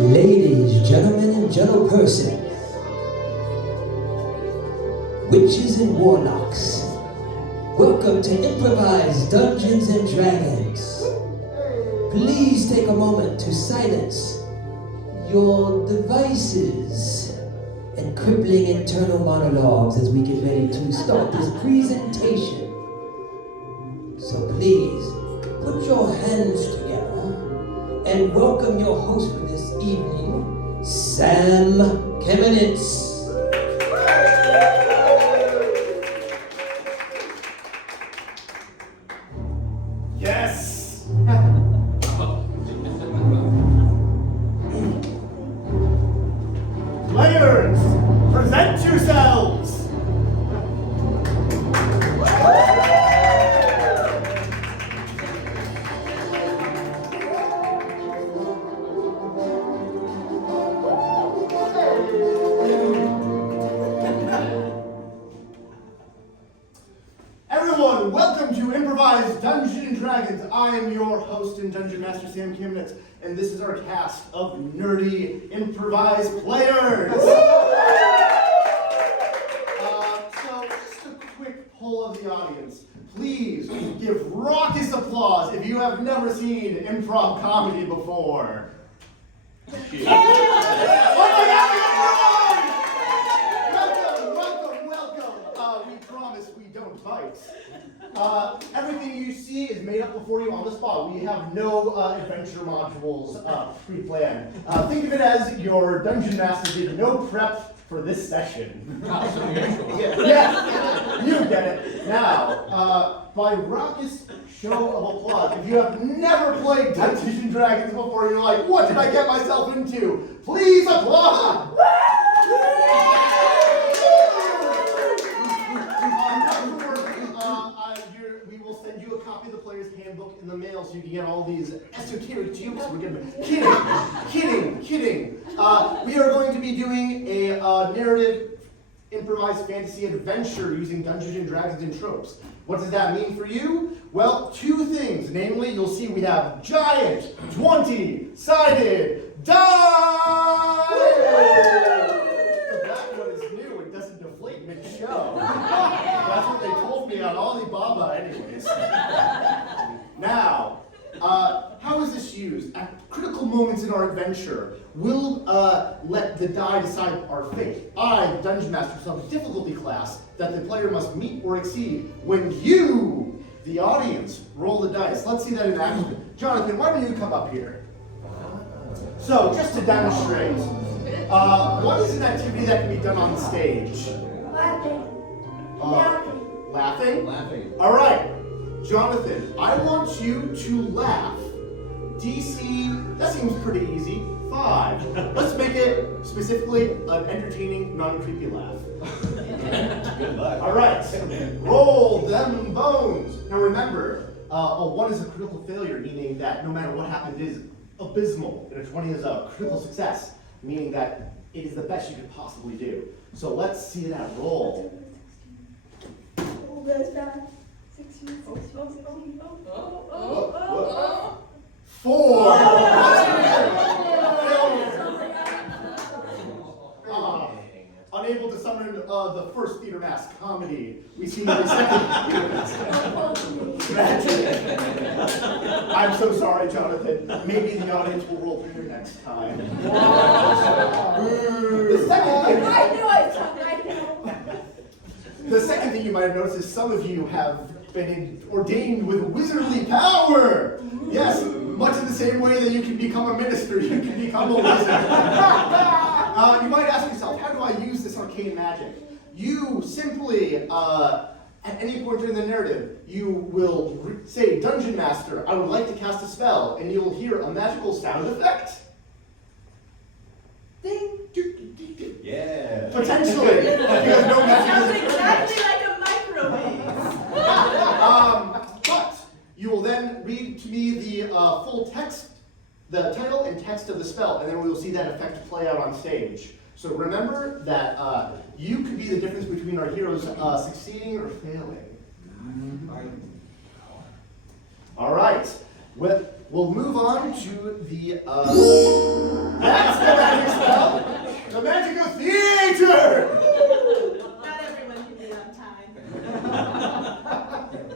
Ladies, gentlemen, and gentle persons, witches and warlocks, welcome to Improvised Dungeons and Dragons. Please take a moment to silence your devices and crippling internal monologues as we get ready to start this presentation. So please, put your hands together and welcome your host for this evening, Sam Kamenitz. Yes! Players, present yourselves! Everyone, welcome to Improvised Dungeons and Dragons. I am your host and Dungeon Master Sam Kamenitz, and this is our cast of nerdy improvised players. So, just a quick poll of the audience. Please give raucous applause if you have never seen improv comedy before. Oh my God, welcome. We promise we don't bite. Everything you see is made up before you on the spot. We have no adventure modules pre-planned. Think of it as your dungeon master did no prep for this session. Yeah, you get it. Now, by raucous show of applause, if you have never played Dungeons and Dragons before, you're like, what did I get myself into? Please applaud! We will send you a copy of the player's handbook in the mail so you can get all these esoteric jokes. We're gonna kidding. We are going to be doing a narrative improvised fantasy adventure using Dungeons and Dragons and tropes. What does that mean for you? Well, two things. Namely, you'll see we have giant 20-sided die! That one is new. It doesn't deflate mid-show. That's what they told me on Alibaba anyways. Now, how is this used? At critical moments in our adventure, we'll let the die decide our fate. I, the Dungeon Master, set a difficulty class that the player must meet or exceed when you, the audience, roll the dice. Let's see that in action. Jonathan, why don't you come up here? So, just to demonstrate, what is an activity that can be done on stage? Laughing. Laughing? Laughing. All right, Jonathan, I want you to laugh. DC, that seems pretty easy, 5. Let's make it specifically an entertaining, non-creepy laugh. Good luck. All right, roll them bones. Now remember, a 1 is a critical failure, meaning that no matter what happened, it is abysmal. And a 20 is a critical success, meaning that it is the best you could possibly do. So let's see that roll. Oh, that's bad. 16. 4. Unable to summon the first theater mask comedy. We see the second theater mask. Tragic. I'm so sorry, Jonathan. Maybe the audience will roll better next time. The second thing you might have noticed is some of you have been ordained with wizardly power. Yes, much in the same way that you can become a minister, you can become a wizard. You might ask yourself, how do I use this arcane magic? You simply, at any point during the narrative, you will say, Dungeon Master, I would like to cast a spell, and you will hear a magical sound effect. Ding. Yeah. Potentially, because no magic is Exactly like a microwave. But you will then read to me the full text, the title and text of the spell, and then we will see that effect play out on stage. So remember that you could be the difference between our heroes succeeding or failing. All right. We'll move on to the That's the magic spell. The magic of theater. Not everyone can be on time.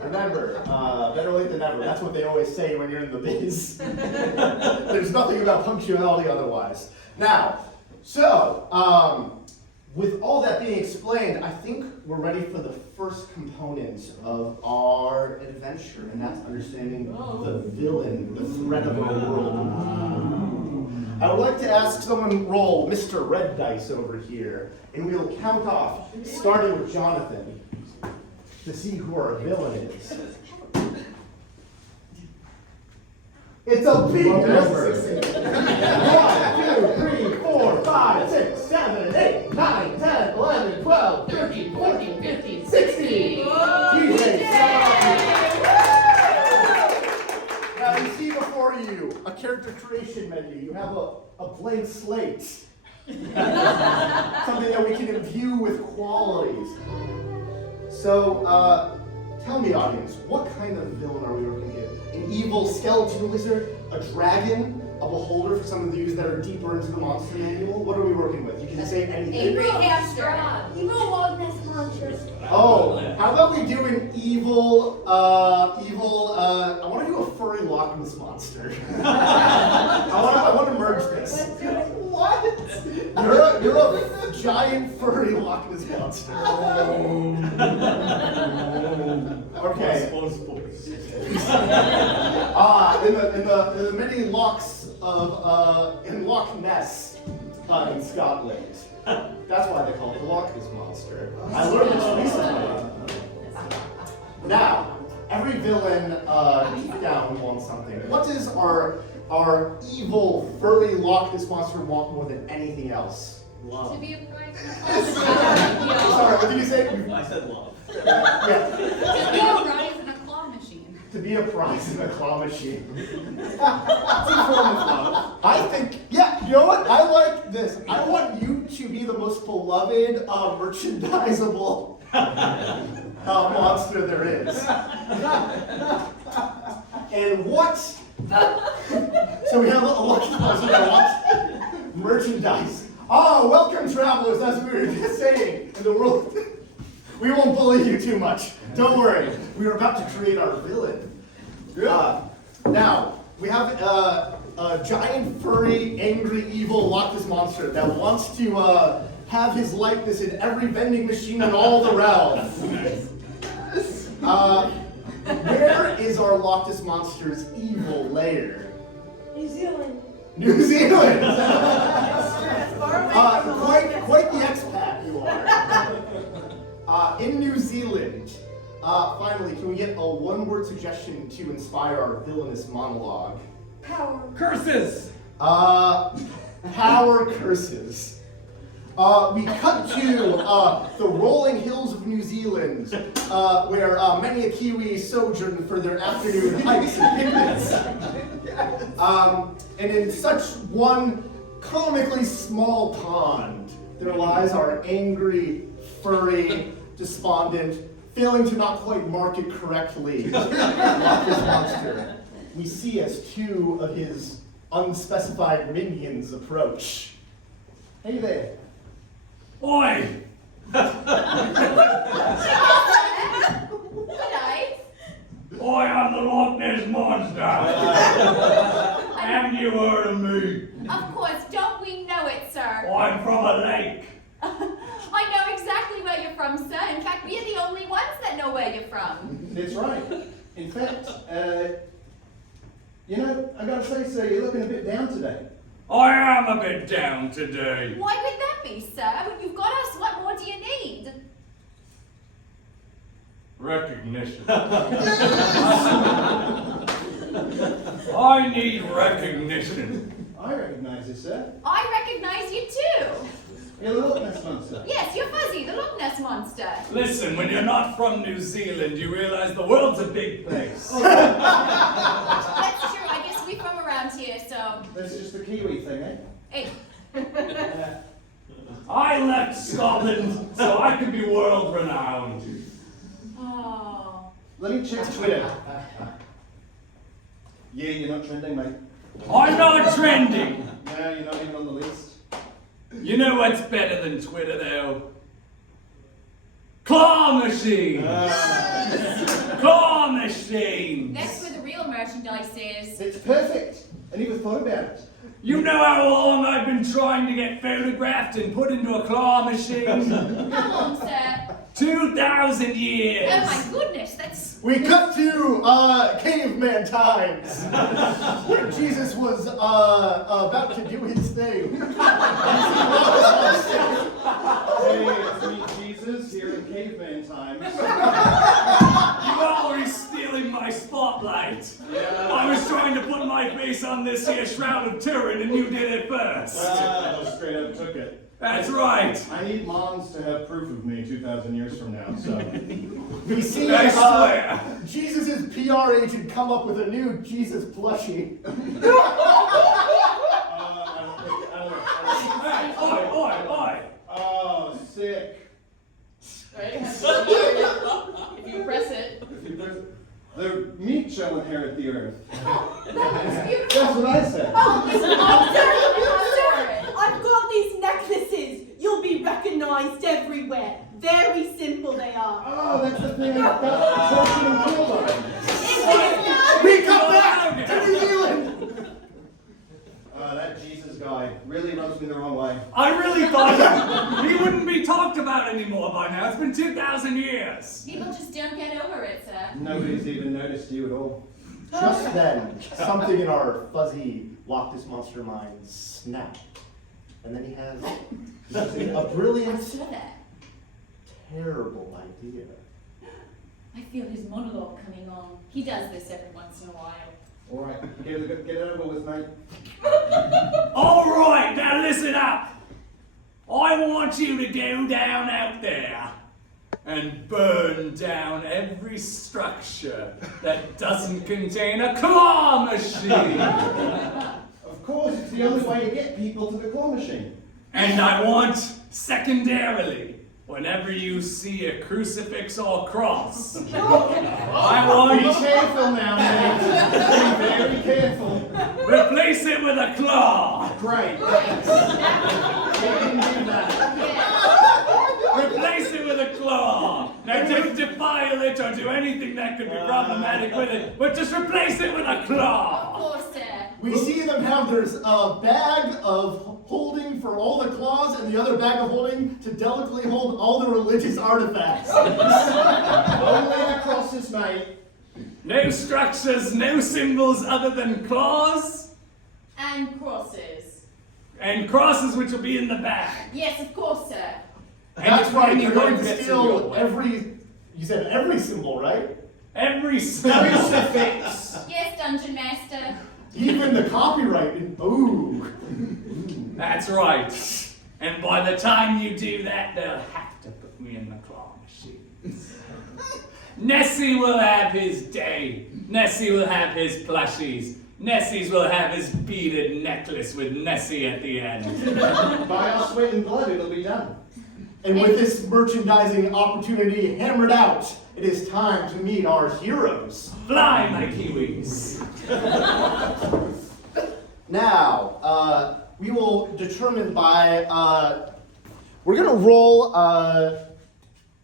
Remember, better late than never. That's what they always say when you're in the biz. There's nothing about punctuality otherwise. Now, so, with all that being explained, I think we're ready for the first component of our adventure, and that's understanding the villain, the threat of our world. I would like to ask someone roll Mr. Red Dice over here, and we'll count off, starting with Jonathan, to see who our villain is. It's a big number. 1, 2, 3, 4, 5, 6, 7, 8, 9, 10, 11, 12, 13, 14, 15, 16. Now you see before you a character creation menu. You have a blank slate. Something that we can imbue with qualities. So, tell me, audience, what kind of villain are we working with? An evil skeleton wizard? A dragon? A beholder for some of you that are deeper into the monster manual? What are we working with? You can say anything. Angry hamster. Evil Loch monster. Oh, how about we do an evil, I want to do a furry Loch Ness monster. I want to merge this. What? You're a giant furry Loch Ness monster. Okay. In the many locks in Loch Ness in Scotland. That's why they call it the Loch Ness monster. I learned this recently. Now, every villain deep down wants something. What does our evil furry Loch Ness monster want more than anything else? Love. To be a prize in a Sorry, what did you say? I said love. Yeah. To be a prize in a claw machine. To be a prize in a claw machine. It's a form of love. I think, yeah, you know what? I like this. I want you to be the most beloved, merchandisable monster there is. And what? So we have a lucky monster that wants merchandise. Oh, welcome, travelers, as we were just saying, in the world. We won't bully you too much. Don't worry. We are about to create our villain. Now, we have a giant, furry, angry, evil Loch Ness monster that wants to have his likeness in every vending machine in all the realms. Where is our Loch Ness monster's evil lair? New Zealand. New Zealand! Far away from Quite the expat you are. In New Zealand, finally, can we get a one-word suggestion to inspire our villainous monologue? Power. Curses! Power curses. We cut to the rolling hills of New Zealand, where many a Kiwi sojourn for their afternoon hikes and picnics. And in such one comically small pond, there lies our angry, furry, despondent, failing to not quite mark it correctly, Loch Ness monster. We see as two of his unspecified minions approach. Hey there. Oi! Good eye. Oi, I'm the Loch Ness monster! Haven't you heard of me? Of course, don't we know it, sir? I'm from a lake. I know exactly where you're from, sir. In fact, we're the only ones that know where you're from. That's right. In fact, you know, I gotta say, sir, you're looking a bit down today. I am a bit down today. Why would that be, sir? You've got us. What more do you need? Recognition. I need recognition. I recognize you, sir. I recognize you too. You're the Loch Ness monster. Yes, you're Fuzzy, the Loch Ness monster. Listen, when you're not from New Zealand, you realize the world's a big place. That's true. I guess we're from around here, so. That's just the Kiwi thing, eh? Hey. I left Scotland so I could be world renowned. Oh. Let me check Twitter. Yeah, you're not trending, mate. I'm not trending. No, you're not even on You know what's better than Twitter, though? Claw machine! Claw machine! That's where the real merchandise is. It's perfect. I never thought about it. You know how long I've been trying to get photographed and put into a claw machine? How long, sir? 2,000 years! Oh my goodness, that's... We cut to caveman times, where Jesus was about to do his thing. Hey, it's me, Jesus, here in caveman times. You all are stealing my spotlight! Yeah. I was trying to put my face on this here Shroud of Turin and you did it first! I just straight up took it. That's right! I need moms to have proof of me 2,000 years from now, so. We see I swear! Jesus' PR agent come up with a new Jesus plushie. I don't Hey, oi! Oh, sick. Right? If you press it. The meat shall inherit the earth. That is beautiful. That's what I said. I've got these necklaces. You'll be recognized everywhere. Very simple they are. Oh, that's the thing about torture and kill. We come back to New Zealand! That Jesus guy really rubs me the wrong way. I really thought he wouldn't be talked about anymore by now. It's been 2,000 years. People just don't get over it, sir. Nobody's even noticed you at all. Just then, something in our fuzzy Loch This Monster mind snapped. And then he has a I brilliant, saw that. terrible idea. I feel his monologue coming on. He does this every once in a while. All right, get it over with, mate. All right, now listen up. I want you to go down out there and burn down every structure that doesn't contain a claw machine. Of course, it's the only way to get people to the claw machine. And I want, secondarily, whenever you see a crucifix or cross, I want Be careful now, mate. Be very careful. replace it with a claw. Great. You can do that. Replace it with a claw. Now don't defile it or do anything that could be problematic with it, but just replace it with a Of claw. course, sir. We see them have their bag of holding for all the claws and the other bag of holding to delicately hold all the religious artifacts. Only the crosses, mate. No structures, no symbols other than claws And crosses. and crosses which will be in the bag. Yes, of course, sir. That's right, anything they're going that to gets in your steal way. you said every symbol, right? Every symbol. Crucifix. Yes, Dungeon Master. Even the copyright. Ooh. That's right. And by the time you do that, they'll have to put me in the claw machine. Nessie will have his day. Nessie will have his plushies. Nessie's will have his beaded necklace with Nessie at the end. By our sweat and blood, it'll be done. And with this merchandising opportunity hammered out, it is time to meet our heroes. Fly, my kiwis. Now, we will determine by, we're going to roll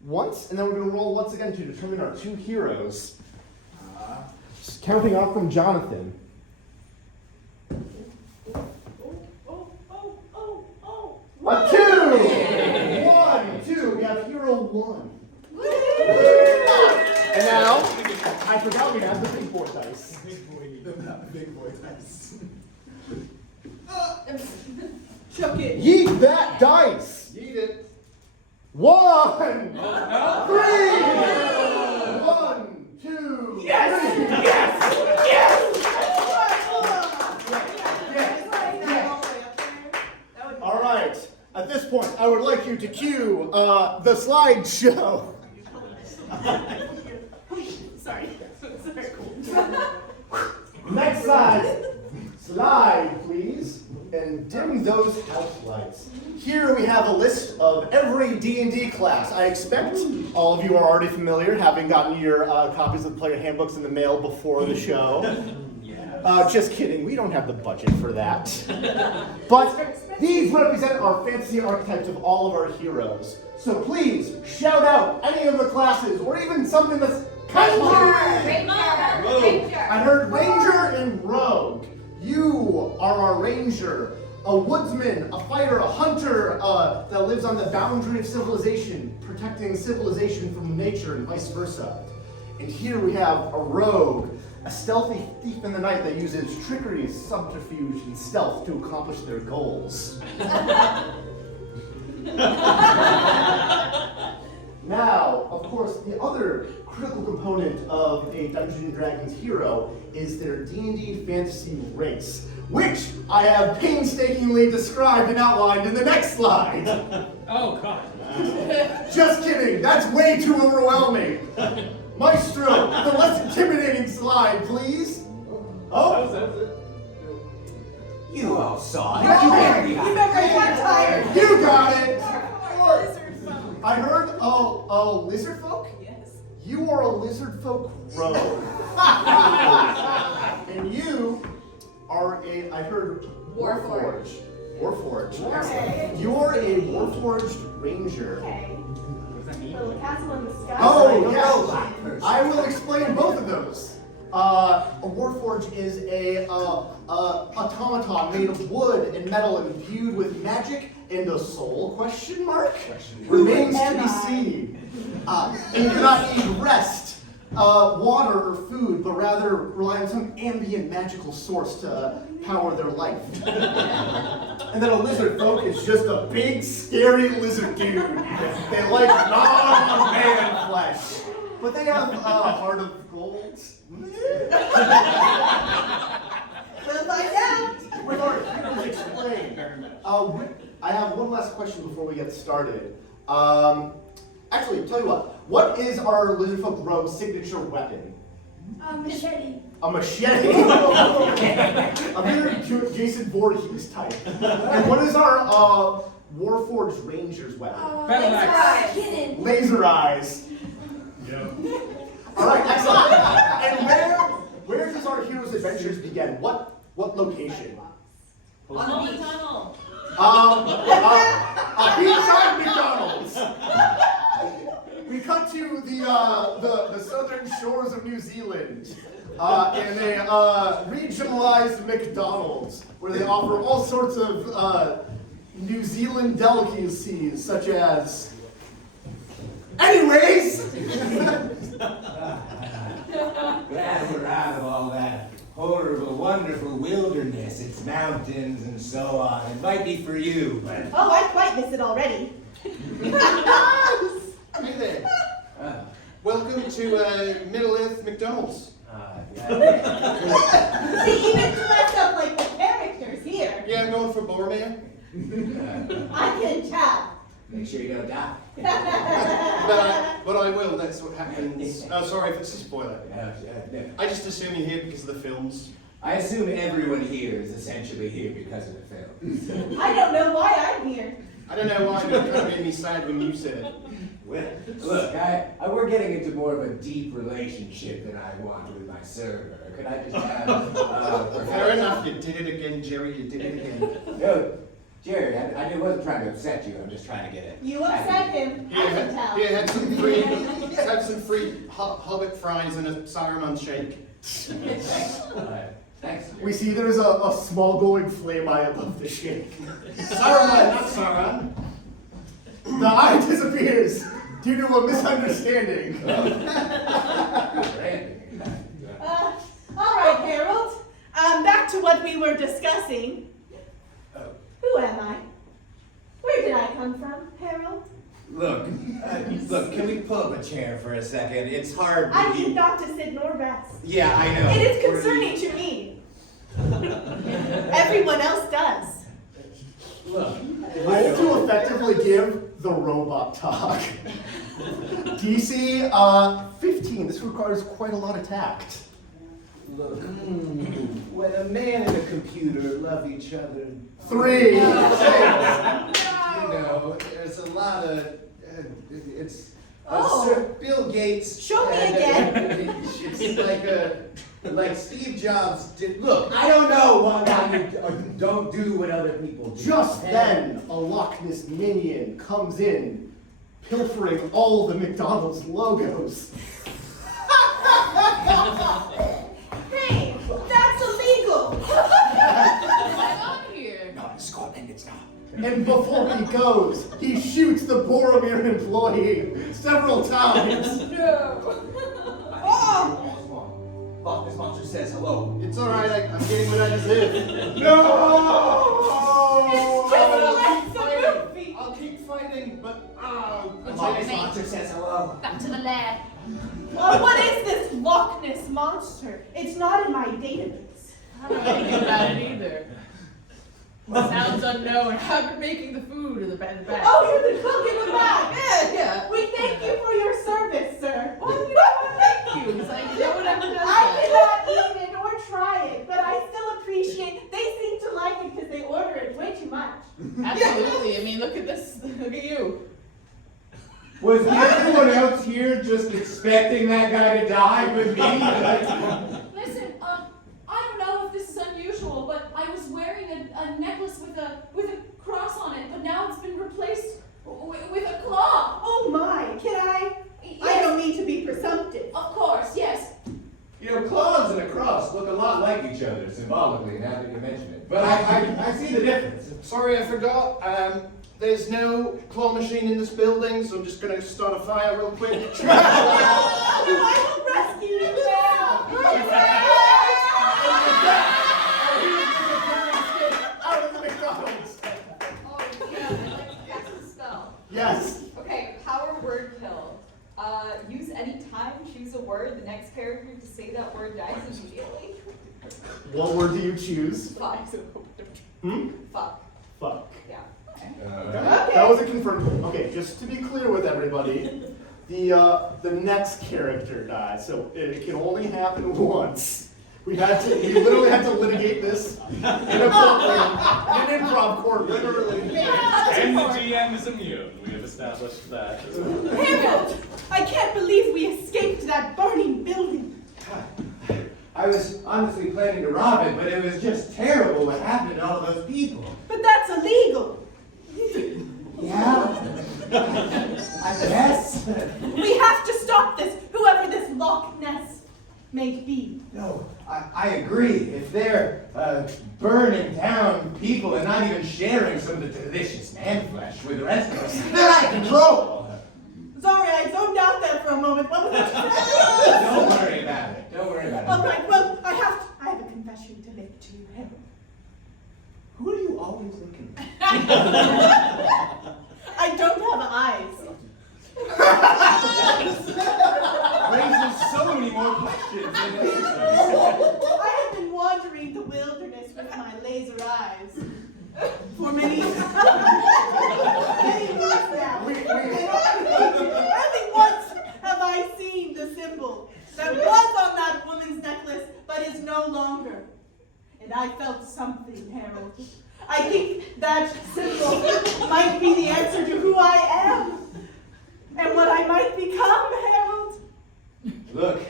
once, and then we're going to roll once again to determine our two heroes. Just counting off from Jonathan. A 2! 1, 2. We have hero 1. And now, I forgot we have the big boy dice. Big boy dice. Chuck it. Yeet that dice! Eat it. 1, 3! 1, 2, Yes! 3. Yes! Yes! All right. At this point, I would like you to cue the slideshow. Sorry. Next slide. Slide, please. And dim those house lights. Here we have a list of every D&D class. I expect all of you are already familiar, having gotten your copies of the player handbooks in the mail before the show. Just kidding, we don't have the budget for that. But these represent our fantasy archetypes of all of our heroes. So please, shout out any of the classes, or even something that's kind of Ranger. I heard Ranger and Rogue. You are our Ranger. A woodsman, a fighter, a hunter that lives on the boundary of civilization, protecting civilization from nature and vice versa. And here we have a rogue, a stealthy thief in the night that uses trickery, subterfuge, and stealth to accomplish their goals. Now, of course, the other critical component of a Dungeons and Dragons hero is their D&D fantasy race, which I have painstakingly described and outlined in the next slide. Oh, God. Just kidding, that's way too overwhelming. Maestro, the less intimidating slide, please. Oh, You all saw it. Remember, you're tired. you got it. Lizard folk. I heard, lizard folk? Yes. You are a lizard folk rogue. And you are I heard Warforged. Warforged. Okay. You're a Warforged Ranger. Okay. Little castle in the sky. Oh, yes. I will explain both of those. A Warforged is a automaton made of wood and metal imbued with magic and a soul? Question mark? Remains to be seen. They do not need rest, water, or food, but rather rely on some ambient magical source to power their life. And then a lizard folk is just a big, scary lizard dude. They like non-man flesh. But they have a heart of gold. We'll find out. With our heroes explain. I have one last question before we get started. Actually, tell you what is our lizard folk rogue's signature weapon? Machete. A machete. I'm here Jason Voorhees type. And what is our Warforged Ranger's weapon? Battle axe. Kitten. Laser eyes. All right, excellent. And where does our hero's adventures begin? What location? On the beach. Tunnel. A beachside McDonald's. We cut to the southern shores of New Zealand in a regionalized McDonald's where they offer all sorts of New Zealand delicacies such as. Anyways. Glad we're out of all that horrible, wonderful wilderness, its mountains and so on. It might be for you, but... Oh, I quite miss it already. Hey there. Welcome to Middle Earth McDonald's. See, even dressed up like the characters here. Yeah, I'm going for Boromir. I can tell. Make sure you don't die. But I will, that's what happens. Oh, sorry if it's a spoiler. No. I just assume you're here because of the films. I assume everyone here is essentially here because of the film. I don't know why I'm here. I don't know why, but it kind of made me sad when you said it. Well, look, we're getting into more of a deep relationship than I want with my server. Could I just have... Fair enough, you did it again, Jerry, you did it again. No, Jerry, I wasn't trying to upset you. I'm just trying to get it. You upset him. I can tell. Here, had some free Hobbit fries and a Saruman shake. Thanks. We see there's a small glowing flame eye above the shake. Saruman, not Sauron. The eye disappears due to a misunderstanding. All right, Harold. Back to what we were discussing. Who am I? Where did I come from, Harold? Look, can we pull up a chair for a second? It's hard to I need not to sit nor rest. Yeah, I know. It is concerning to me. Everyone else does. Look, Roll to effectively give the robot talk. DC 15. This requires quite a lot of tact. look. When a man and a computer love each other, 3. you know, there's a lot of, it's, Oh. Sir Bill Gates. Show me and, again. It's like a, Like Steve Jobs did. Look, I don't know why you don't do what other people do. Just then, a Loch Ness minion comes in, pilfering all the McDonald's logos. Hey, that's illegal. What's going on here? No, Scotland, it's not. And before he goes, he shoots the Boromir employee several times. No. Oh, Loch Ness Monster says hello. It's alright, I'm getting what I deserve. No! it's just a movie. I'll keep fighting, but Good Loch job, Ness mate. Monster says hello. Back to the lab. Oh, what is this Loch Ness monster? It's not in my database. I don't know anything about it either. Sounds unknown. I've been making the food in the back. Oh, you're the cook in the back. Yeah. We thank you for your service, sir. Well, you know what? Thank you. It's like, no one ever does I that. cannot eat it or try it, but I still appreciate they seem to like it because they order it way too much. Absolutely. I mean, look at this. Look at you. Was everyone else here just expecting that guy to die with me? Listen, I don't know if this is unusual, but I was wearing a necklace with a cross on it, but now it's been replaced with a claw. Oh my, can I? I don't need to be presumptive. Of course, yes. You know, claws and a cross look a lot like each other symbolically now that you mention it. But I see the difference. Sorry, I forgot. There's no claw machine in this building, so I'm just gonna start a fire real quick. I will rescue you now. Out of the McDonald's! Oh, yeah, I'd like to cast a spell. Yes. Okay, power word kill. Use any time, choose a word. The next character to say that word dies immediately. What word do you choose? Fuck. Hmm? Fuck. Fuck. Yeah. That was a confirmed. Okay, just to be clear with everybody, the next character dies, so it can only happen once. We literally had to litigate this in a courtroom, in an improv court, literally. And the GM is immune. We have established that as well. Harold, I can't believe we escaped that burning building. I was honestly planning to rob it, but it was just terrible what happened to all those people. But that's illegal. Yeah, I guess. We have to stop this, whoever this Loch Ness may be. No, I agree. If they're burning down people and not even sharing some of the delicious man flesh with the rest of us, they're out of control. Sorry, I zoned out there for a moment. What was it? Don't worry about it. Don't worry about it. All right, well, I have a confession to make to you, Harold. Who are you always looking at? I don't have eyes. Raises so many more questions than it answers. I have been wandering the wilderness with my laser eyes for many years now. Only once have I seen the symbol that was on that woman's necklace, but is no longer. And I felt something, Harold. I think that symbol might be the answer to who I am and what I might become, Harold. Look,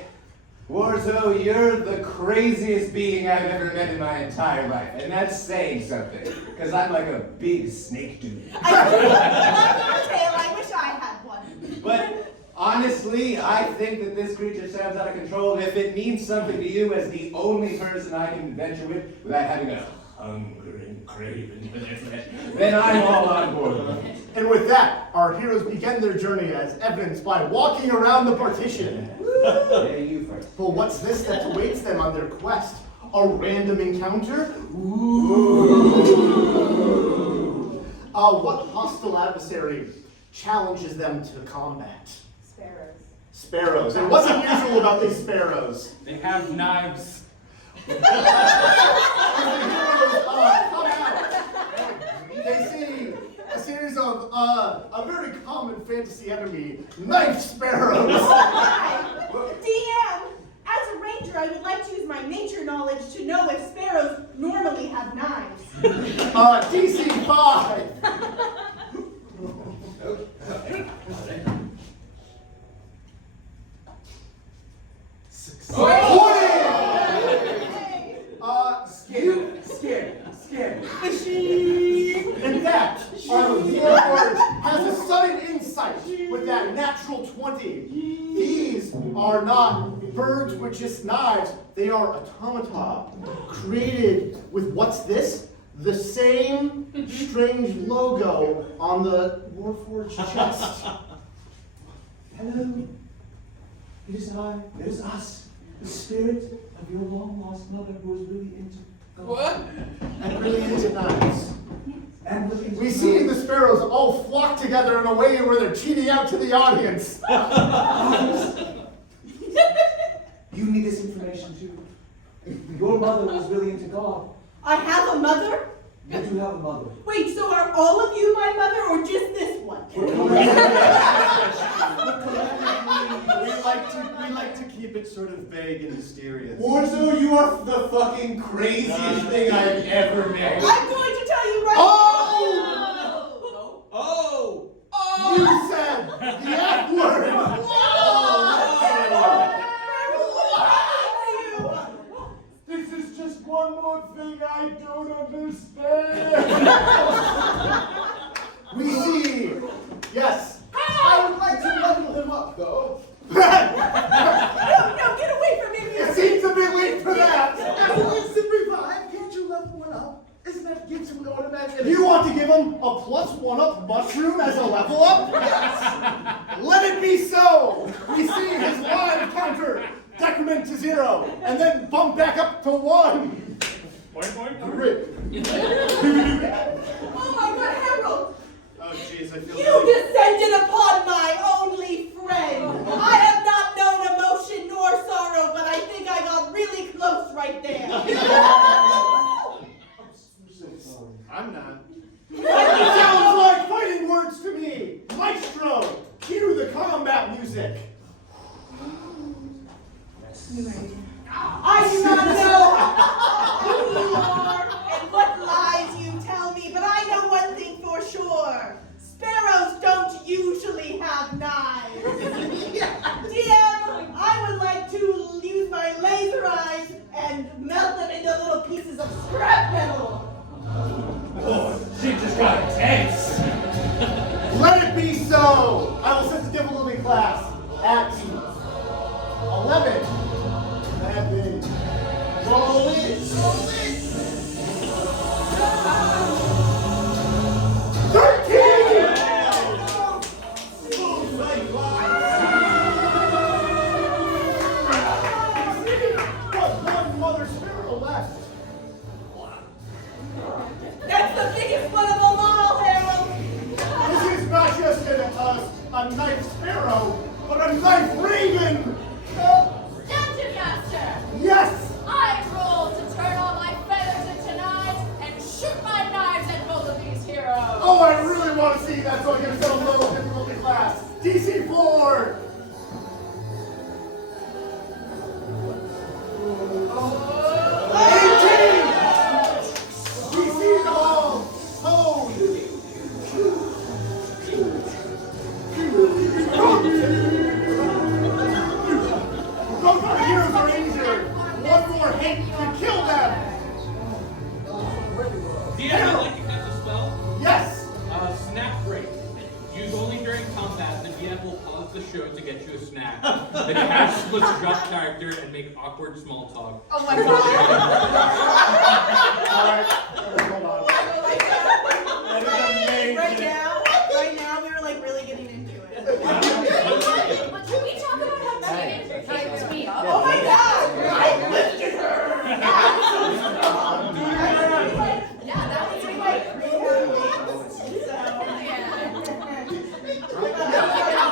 Warzo, you're the craziest being I've ever met in my entire life, and that's saying something, because I'm like a big snake dude. I do love your tail. I wish I had one. But honestly, I think that this creature sounds out of control, and if it means something to you as the only person I can venture with without having a hunger and craving for their flesh, then I'm all on board. And with that, our heroes begin their journey as evidenced by walking around the partition. Yeah, you first. But what's this that awaits them on their quest? A random encounter? Ooh. What hostile adversary challenges them to combat? Sparrows. Sparrows. And what's unusual about these sparrows? They have knives. They see a series of a very common fantasy enemy, knife sparrows. Hi, DM. As a ranger, I would like to use my nature knowledge to know if sparrows normally have knives. DC 5. Warforged has a sudden insight with that natural 20. These are not birds with just knives. They are automata created with what's this? The same strange logo on the Warforged chest. Hello. It is I. It is us. The spirit of your long-lost mother who is really into God. What? And really into knives. And We see the sparrows all flock together in a way where they're cheating out to the audience. You need this information too. Your mother was really into God. I have a mother? You do have a mother. Wait, so are all of you my mother or just this one? We like to keep it sort of vague and mysterious. Orzo, you are the fucking craziest thing I've ever met. I'm going to tell you right You said the F word! This is just one more thing I don't understand. We see, yes. I would like to level him up, though. No, get away from me! It seems a bit late for that. After instant revive, can't you level one up? Isn't that gives him an automatic? You want to give him a +1-up mushroom as a level up? Let it be so. We see his live counter decrement to 0, and then bump back up to 1. Rip. Oh my God, Harold! Oh, jeez, I feel You descended upon my only friend! I have not known emotion nor sorrow, but I think I got really close right there. I'm not. Sounds like fighting words to me. Maestro, cue the combat music. I do not know who you are and what lies you tell me, but I know one thing for sure. Sparrows don't usually have knives. DM, I would like to use my laser eyes and melt them into little pieces of scrap metal. Oh, she just got intense. Let it be so. I will set the difficulty class at 11. Roll it. 13! But one mother sparrow left. That's the biggest one of them all, Harold. This is not just a knife sparrow, but a knife raven. Dungeon Master! Yes! I roll to turn all my feathers into knives and shoot my knives at both of these heroes! Oh, I really want to see that, so I'm going to set a low difficulty class. DC 4! Both our heroes are injured. One more hit to kill them. Do you ever like to cast a spell? Yes. Snap break. Use only during combat. The DM will pause the show to get you a snack. The cast splits drop character and make awkward small talk. Oh my God. All right. Hold on. Right now, we were like really getting into it. But can we talk about how Megan hyped me up? Oh my God! I lifted her! Yeah, that was like that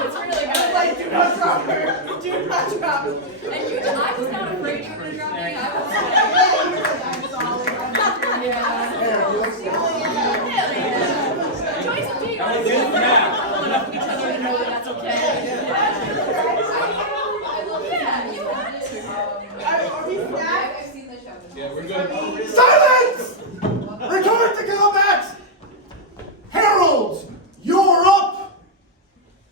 was really good. Like, do not drop her! Do not drop her! And you, I was not afraid you were gonna drop me. I was Joyce and Pete are enough of each other to know that that's okay. Yeah, you had to. Are we snapped? I've seen the show. Yeah, we're good. Silence! Return to combat! Harold, you're up!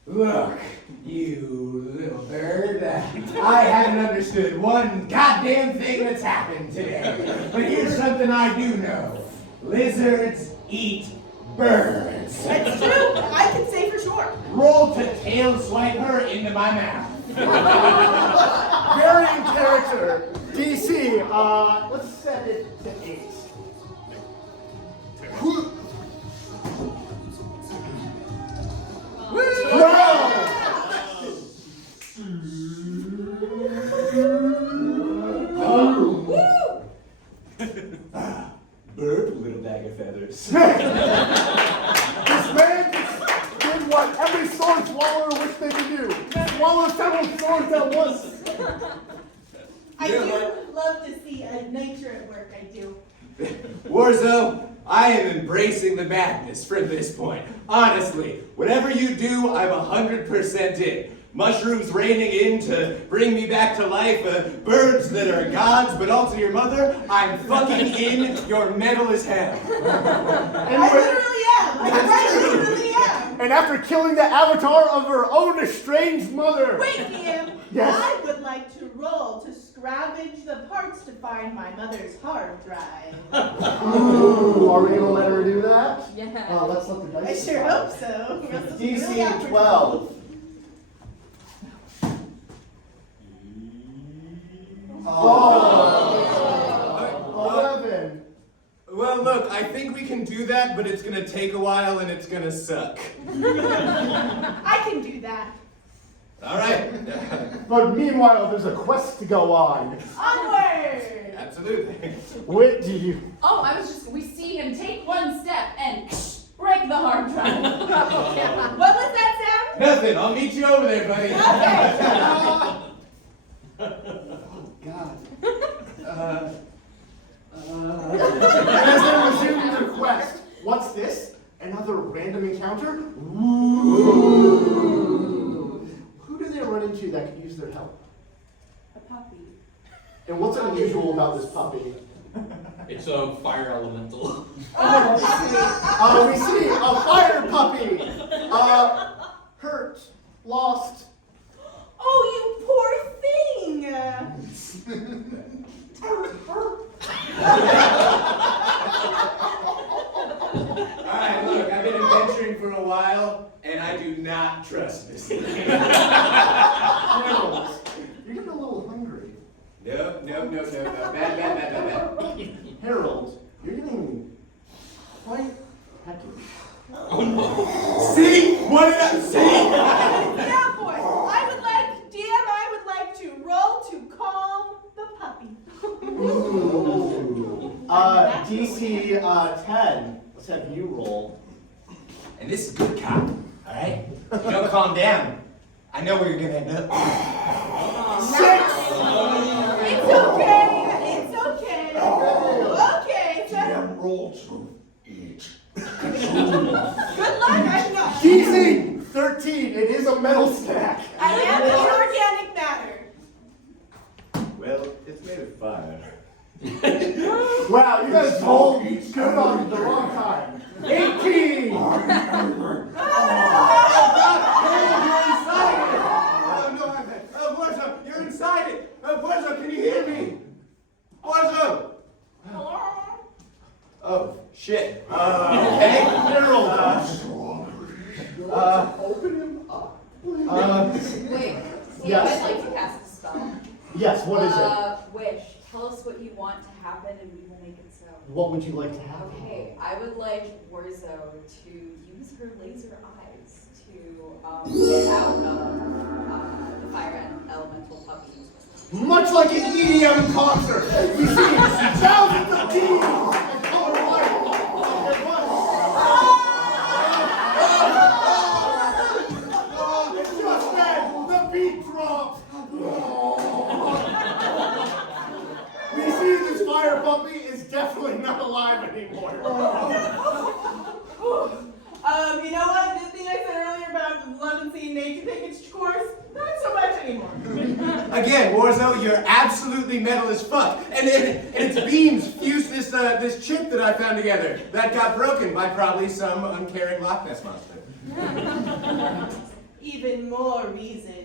Look, you little bird. I haven't understood one goddamn thing that's happened today. But here's something I do know. Lizards eat birds. It's true. I can say for sure. Roll to tail swipe her into my mouth. Varying character. DC, let's set it to 8. Bird, little bag of feathers. This man did what every sword swallower wish they could do. Swallow several swords at once. I do love to see nature at work. I do. Warzo, I am embracing the madness from this point. Honestly, whatever you do, I'm 100% in. Mushrooms raining in to bring me back to life, birds that are gods, but also your mother. I'm fucking in. You're metal as hell. I literally am. I literally am. And after killing the avatar of her own estranged mother. Wait, Liam. Yes. I would like to roll to scavenge the parts to find my mother's hard drive. Ooh, are we gonna let her do that? Yeah. Let's let the I dice sure decide. hope so. DC 12. Oh. 11. Well, look, I think we can do that, but it's gonna take a while and it's gonna suck. I can do that. All right. But meanwhile, there's a quest to go on. Onward! Absolutely. What do you? Oh, we see him take one step and break the hard drive. What was that sound? Nothing. I'll meet you over there, buddy. God. As they resume their quest, what's this? Another random encounter? Ooh. Who do they run into that could use their help? A puppy. And what's unusual about this puppy? It's a fire elemental. We see a fire puppy. Hurt, lost. Oh, you poor thing! Alright, look, I've been adventuring for a while, and I do not trust this thing. Harold, you're getting a little hungry. No. Bad. Harold, you're getting quite pecky. Oh no. See? What did I see? Now, boys, I would like to roll to calm the puppy. DC 10. Let's have you roll. And this is good cop, alright? Don't calm down. I know where you're gonna end up. 6! It's okay. It's okay. Okay. Roll to eat. Good luck. I'm not. DC 13. It is a metal stack. I am inorganic matter. Well, it's made of fire. Wow, you guys rolled good on the wrong time. 18! You're inside it! Oh, Borzo, you're inside it! Borzo, can you hear me? Borzo! Oh, shit. Okay. Harold, Open him up. Wait, Yes. I'd like to cast a spell. yes, what is it? Wish. Tell us what you want to happen and we will make it so. What would you like to happen? Okay, I would like Warzo to use her laser eyes to get out of the fire and elemental puppy. Much like an EDM concert, we see thousands of teams and color light at once. And just then, the beat drops. We see this fire puppy is definitely not alive anymore. You know what? The thing I said earlier about love and seeing nature take its course, not so much anymore. Again, Warzo, you're absolutely metal as fuck. And its beams fuse this chip that I found together that got broken by probably some uncaring Loch Ness monster. Even more reason.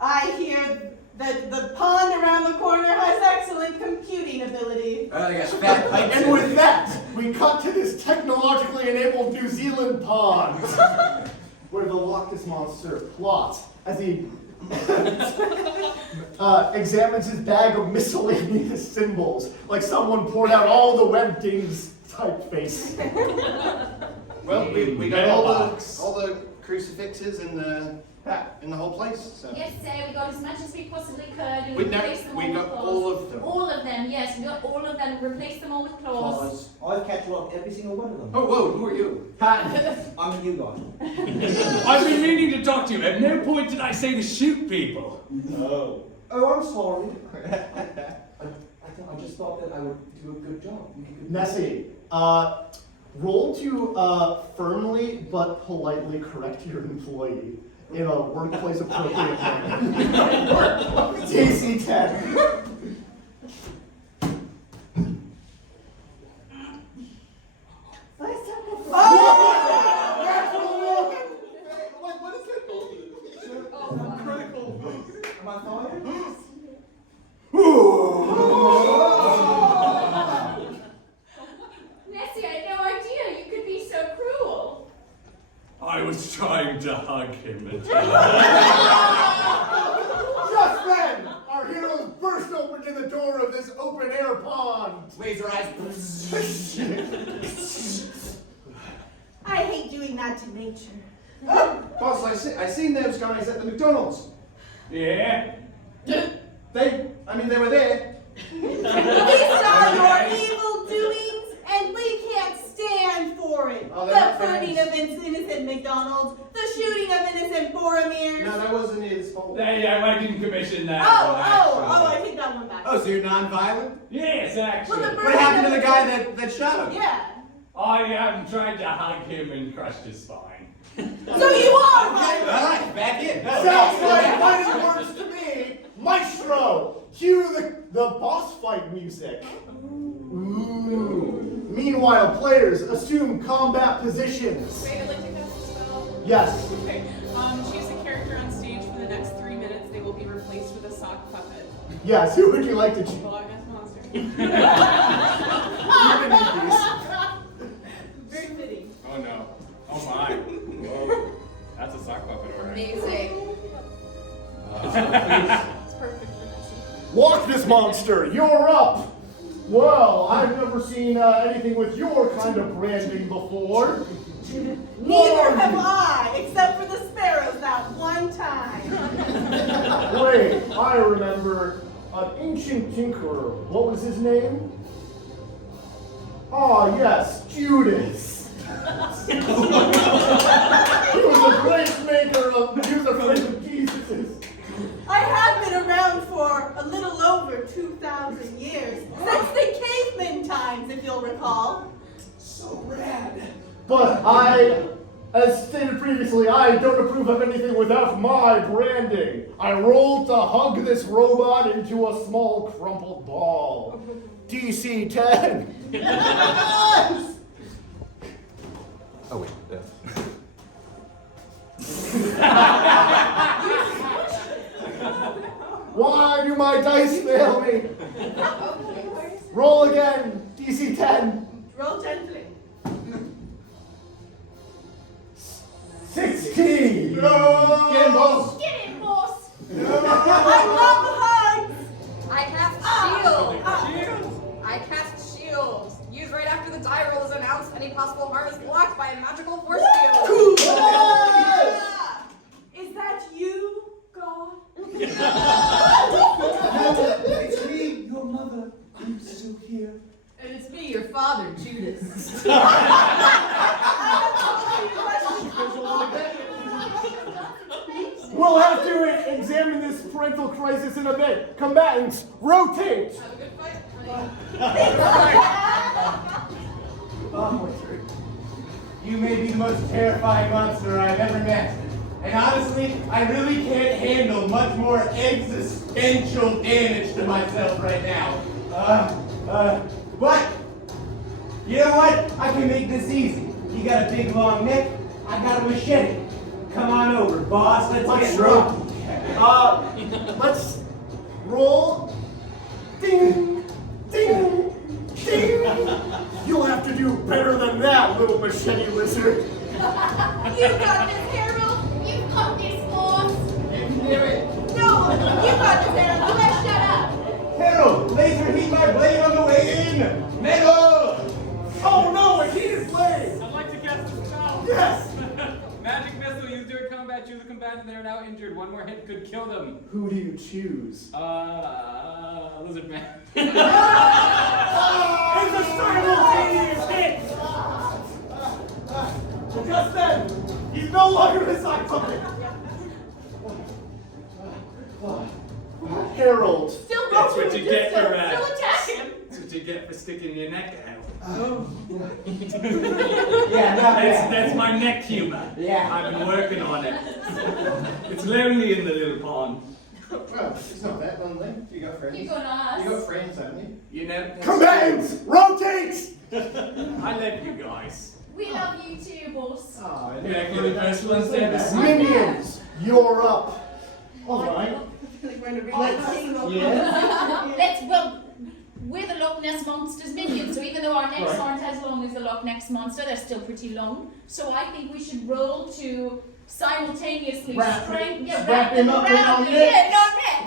I hear that the pond around the corner has excellent computing ability. Oh, they got fat pipes. And with that, we cut to this technologically enabled New Zealand pond, where the Loch Ness Monster plots as he examines his bag of miscellaneous symbols, like someone poured out all the Webdings typeface. Well, we got all the crucifixes in the whole place. So. Yes, sir, we got as much as we possibly could and We replaced them all with got claws. all of them. All of them, yes, we got all of them, replaced them all with claws. I've catalogued every single one of them. Oh, whoa, who are you? I'm a new guy. I've been meaning to talk to you. At no point did I say to shoot people. Oh, I'm sorry. I just thought that I would do a good job. Nessie, roll to firmly but politely correct your employee in a workplace appropriate manner. DC 10. What is that called? Critical. Am I fired? Nessie, I had no idea you could be so cruel. I was trying to hug him and Just then, our heroes burst open to the door of this open-air pond. Laser eyes. I hate doing that to nature. Boss, I seen those guys at the McDonald's. Yeah? They were there. We saw your evil doings, and we can't stand for it. Oh, The they're not burning friends. of innocent McDonald's, the shooting of innocent Boromirs. No, that wasn't his fault. Yeah, I didn't commission that. Oh, I take that one back. Oh, so you're non-violent? Yes, actually. Well, the What happened to the burning guy of that shot him? Yeah. I tried to hug him and crushed his spine. So you are All right. right, back in. Sounds like fighting words to me. Maestro, cue the boss fight music. Ooh. Meanwhile, players assume combat positions. Wait, I'd like to cast a spell. Yes. Okay. Choose a character on stage for the next 3 minutes. They will be replaced with a sock puppet. Yes, who would you like to choose? Loch Ness Monster. Very fitting. Oh no. Oh my. Whoa. That's a sock puppet over there. Amazing. It's perfect for Nessie. Loch Ness Monster, you're up. Well, I've never seen anything with your kind of branding before. Neither have I, except for the sparrows that one time. Wait, I remember an ancient tinkerer. What was his name? Ah, yes, Judas. He was a great maker of user-friendly Jesus. I have been around for a little over 2,000 years, since the caveman times, if you'll recall. So rad. But as stated previously, I don't approve of anything without my branding. I rolled to hug this robot into a small crumpled ball. DC 10. Oh, wait. Why do my dice fail me? Roll again, DC 10. Roll gently. 16. Get him, boss. Get in, boss! I love hugs! I cast shield. I cast shield. Used right after the die roll is announced. Any possible harm is blocked by a magical force field. Is that you, God? It's me, your mother. I'm still here. And it's me, your father, Judas. We'll have to examine this parental crisis in a bit. Combatants, rotate. Have a good fight. Oh, you may be the most terrifying monster I've ever met. And honestly, I really can't handle much more existential damage to myself right now. But, you know what? I can make this easy. You got a big long neck, I got a machete. Come on over, boss. Let's get Let's Roll. Ding, ding, ding. You'll have to do better than that, little machete lizard. You got this, Harold. You got this, boss. You can do it. No, you got this, Harold. You better shut up. Harold, laser heat my blade on the way in. Metal. Oh no, a heated blade. I'd like to cast a spell. Yes. Magic missile used during combat. Choose a combatant. They are now injured. One more hit could kill them. Who do you choose? Lizard man. It's a simultaneous hit! Just then, he's no longer beside something. Harold. Still That's go what to you get for Still attack him. That's what you get for sticking your neck out. Yeah, not bad. That's my neck humor. Yeah. I've been working on it. It's lonely in the little pond. Well, it's not that lonely. You got friends. You got us. You got friends, haven't you? You know. Combatants, rotate! I love you guys. We love you too, boss. Oh, Yeah, you're the first ones to ever see. Minions, you're up. All right. Like we're in a real Well, we're the Loch Ness Monster's minions, so even though our necks aren't as long as the Loch Ness Monster, they're still pretty long. So I think we should roll to simultaneously Wrap them him up in around our the necks.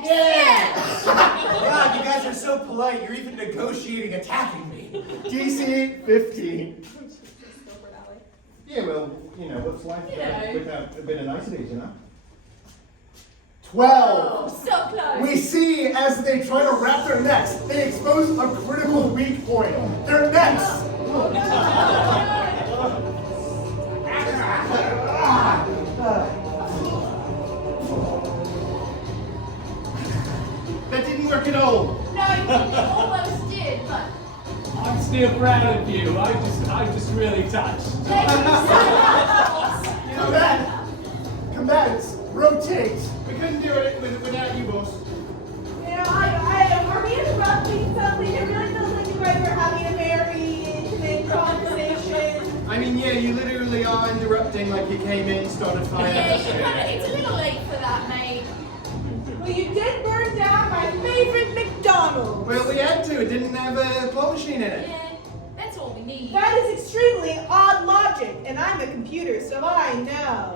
necks. Yeah. God, you guys are so polite. You're even negotiating attacking me. DC 15. Yeah, well, you know, what's life without a bit of niceties, you know? 12. So close. We see as they try to wrap their necks, they expose a critical weak point. Their necks. That didn't work at all. No, you almost did, but I'm still proud of you. I just really touched. thank you so much. Combatants, rotate. We couldn't do it without you, boss. Are we interrupting something? It really feels like you guys are having a very intimate conversation. I mean, yeah, you literally are interrupting like you came in, started firing. Yeah, it's a little late for that, mate. Well, you did burn down my favorite McDonald's. Well, we had to. It didn't have a claw machine in it. Yeah, that's all we need. That is extremely odd logic, and I'm a computer, so I know.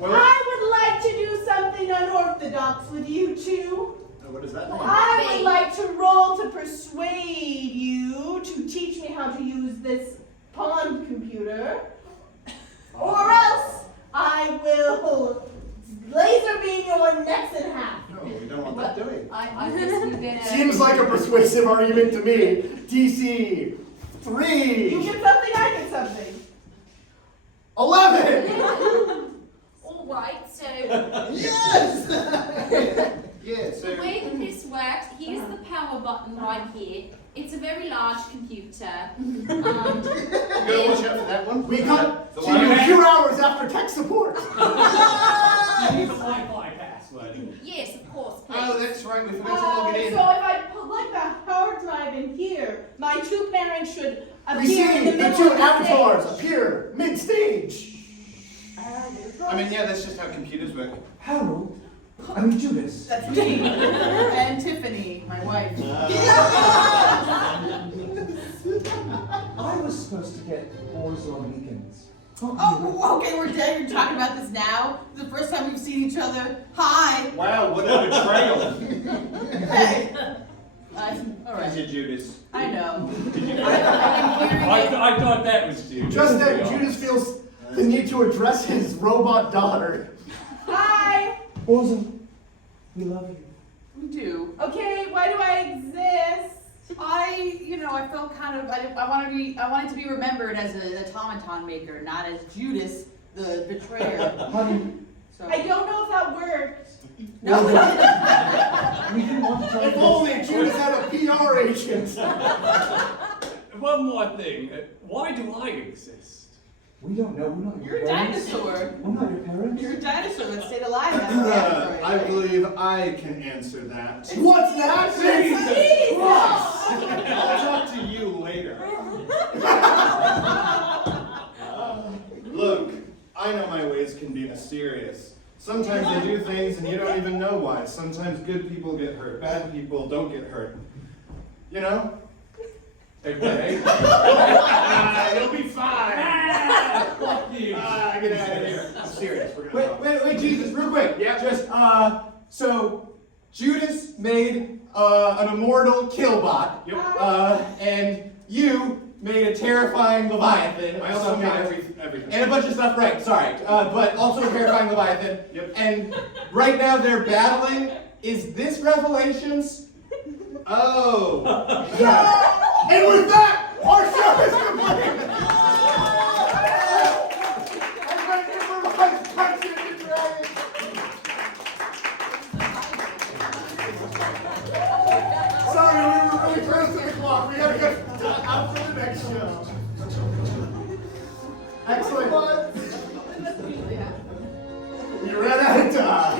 Well, I would like to do something unorthodox with you two. what does that mean? I would like to roll to persuade you to teach me how to use this pond computer, or else I will laser beam your necks in half. No, we don't want that, do we? I guess we better. Seems like a persuasive argument to me. DC 3. You get something, I get something. 11. All right, so Yes. Yeah, the so. way that this works, here's the power button right here. It's a very large computer. You gotta watch out for that one. We got to you 2 hours after tech support. You need a Wi-Fi password. Yes, of course, please. Oh, that's right. We forgot to log it in. So if I plug the hard drive in here, my two parents should We appear see in the the middle 2 of the avatars stage. appear mid-stage. I mean, yeah, that's just how computers work. Harold, I mean Judas. That's me. And Tiffany, my wife. I was supposed to get boys on weekends. Oh, okay, we're dead. You're talking about this now? It's the first time we've seen each other. Hi. Wow, what a betrayal. Hey. All Is right. it Judas? I know. Did you I thought that was Judas. Just then, Judas feels the need to address his robot daughter. Hi. Bosom, we love you. We do. Okay, why do I exist? I felt kind of, I wanted to be remembered as an automaton maker, not as Judas, the betrayer. Honey, So. I don't know if that worked. No. we didn't want to try If only Judas had a PR agent. One more thing. Why do I exist? We don't know. We're not You're your a parents. dinosaur. We're not your parents. You're a dinosaur that stayed alive after the asteroid. I believe I can answer that. What's that? Jesus Christ! I'll talk to you later. Look, I know my ways can be mysterious, Sometimes they do things and you don't even know why. Sometimes good people get hurt, bad people don't get hurt. You know? Okay. You'll be fine. Fuck you. Get out of here. I'm serious. We're gonna talk. Wait, Jesus, real quick. Yeah. Just, so Judas made an immortal killbot. Yep. And you made a terrifying Leviathan. I also made everything. And a bunch of stuff, right, sorry. But also a terrifying Leviathan. Yep. And right now they're battling. Is this Revelations? Oh. And with that, our show is complete! Everybody, Improvised Dungeons and Dragons! Sorry, we were really close to the clock. We gotta go out for the next show. Excellent. We ran out of time.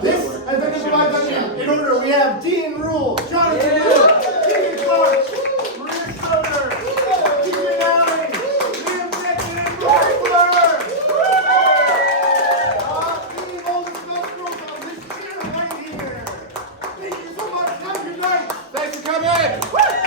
This has been Improvised Dungeons. In order, we have Dean Rule, Jonathan Miller, Keegan Clark, Maria Soder, Keegan Alley, Liam Nixon, and Brian Fleur. Being oldest best girls on this chair right here. Thank you so much. Have a good night. Thanks for coming!